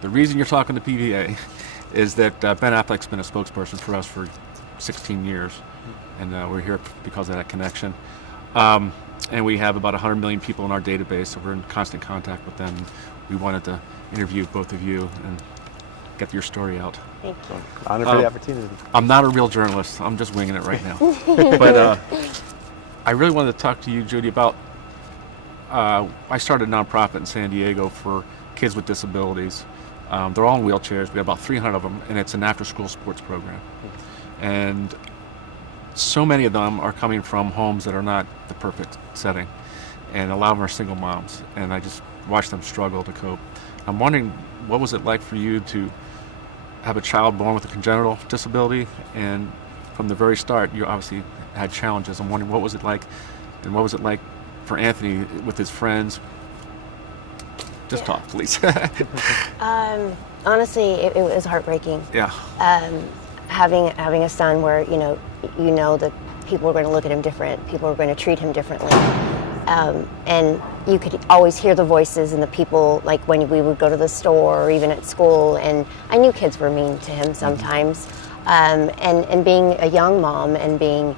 The reason you're talking to PVA is that Ben Affleck's been a spokesperson for us for 16 years, and we're here because of that connection. And we have about 100 million people in our database, so we're in constant contact with them. We wanted to interview both of you and get your story out. Thank you. Honored for the opportunity. I'm not a real journalist. I'm just winging it right now. But I really wanted to talk to you, Judy, about I started a nonprofit in San Diego for kids with disabilities. They're all in wheelchairs. We have about 300 of them, and it's an after-school sports program. And so many of them are coming from homes that are not the perfect setting, and a lot of them are single moms, and I just watch them struggle to cope. I'm wondering, what was it like for you to have a child born with a congenital disability, and from the very start you obviously had challenges. I'm wondering what was it like, and what was it like for Anthony with his friends? Just talk, please. Honestly, it was heartbreaking. Yeah. Having a son where you know that people are going to look at him different, people are going to treat him differently, and you could always hear the voices and the people, like when we would go to the store or even at school, and I knew kids were mean to him sometimes. And being a young mom and being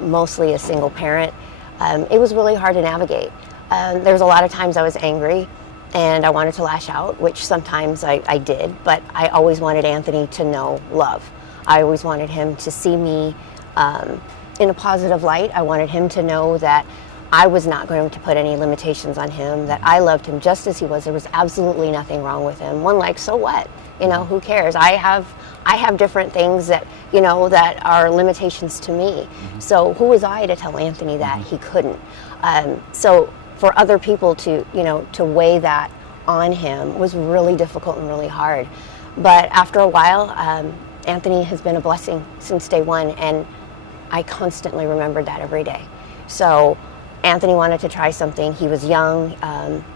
mostly a single parent, it was really hard to navigate. There was a lot of times I was angry and I wanted to lash out, which sometimes I did, but I always wanted Anthony to know love. I always wanted him to see me in a positive light. I wanted him to know that I was not going to put any limitations on him, that I loved him just as he was. There was absolutely nothing wrong with him. One leg, so what? Who cares? I have different things that, that are limitations to me. So who was I to tell Anthony that he couldn't? So for other people to weigh that on him was really difficult and really hard. But after a while, Anthony has been a blessing since day one, and I constantly remembered that every day. So Anthony wanted to try something. He was young.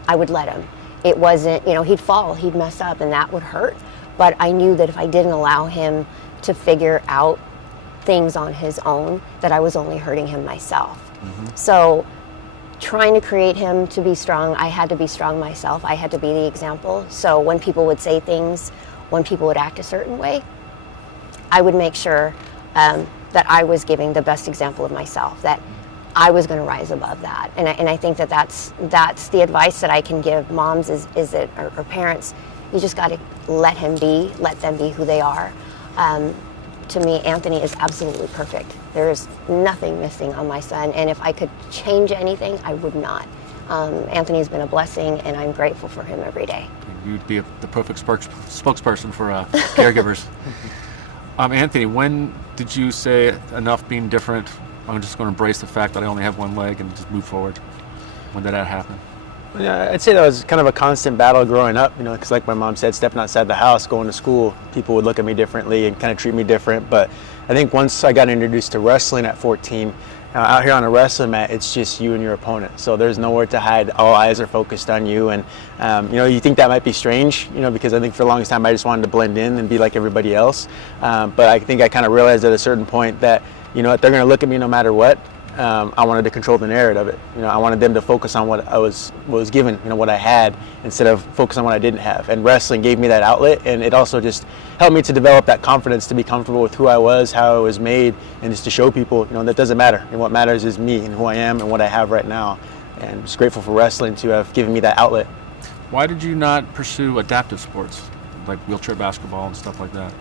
I would let him. It wasn't, he'd fall, he'd mess up, and that would hurt. But I knew that if I didn't allow him to figure out things on his own, that I was only hurting him myself. So trying to create him to be strong, I had to be strong myself. I had to be the example. So when people would say things, when people would act a certain way, I would make sure that I was giving the best example of myself, that I was going to rise above that. And I think that that's the advice that I can give moms is that, or parents, you just got to let them be who they are. To me, Anthony is absolutely perfect. There is nothing missing on my son, and if I could change anything, I would not. Anthony's been a blessing, and I'm grateful for him every day. You'd be the perfect spokesperson for caregivers. Anthony, when did you say enough being different? I'm just going to embrace the fact that I only have one leg and just move forward. When did that happen? Yeah, I'd say that was kind of a constant battle growing up, because like my mom said, stepping outside the house, going to school, people would look at me differently and kind of treat me different. But I think once I got introduced to wrestling at 14, out here on a wrestling mat, it's just you and your opponent. So there's nowhere to hide. All eyes are focused on you. And, you think that might be strange, because I think for the longest time I just wanted to blend in and be like everybody else. But I think I kind of realized at a certain point that, they're going to look at me no matter what. I wanted to control the narrative of it. I wanted them to focus on what I was given, what I had, instead of focus on what I didn't have. And wrestling gave me that outlet, and it also just helped me to develop that confidence to be comfortable with who I was, how I was made, and just to show people, that doesn't matter. And what matters is me and who I am and what I have right now. And I'm just grateful for wrestling to have given me that outlet. Why did you not pursue adaptive sports, like wheelchair basketball and stuff like that?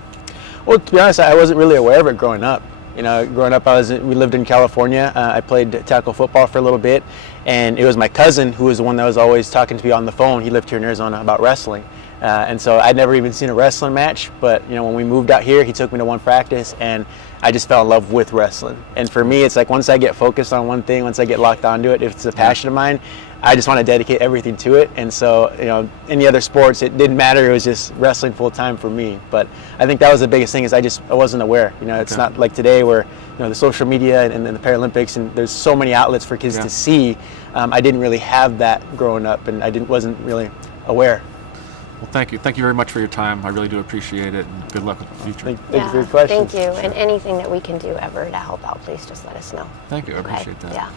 Well, to be honest, I wasn't really aware of it growing up. Growing up, we lived in California. I played tackle football for a little bit, and it was my cousin who was the one that was always talking to me on the phone. He lived here in Arizona, about wrestling. And so I'd never even seen a wrestling match, but when we moved out here, he took me to one practice, and I just fell in love with wrestling. And for me, it's like once I get focused on one thing, once I get locked onto it, if it's a passion of mine, I just want to dedicate everything to it. And so, any other sports, it didn't matter. It was just wrestling full time for me. But I think that was the biggest thing, is I wasn't aware. It's not like today where, the social media and the Paralympics, and there's so many outlets for kids to see. I didn't really have that growing up, and I wasn't really aware. Well, thank you. Thank you very much for your time. I really do appreciate it, and good luck with the future. Thank you for your questions. Thank you. And anything that we can do ever to help out, please just let us know. Thank you. I appreciate that. Yeah.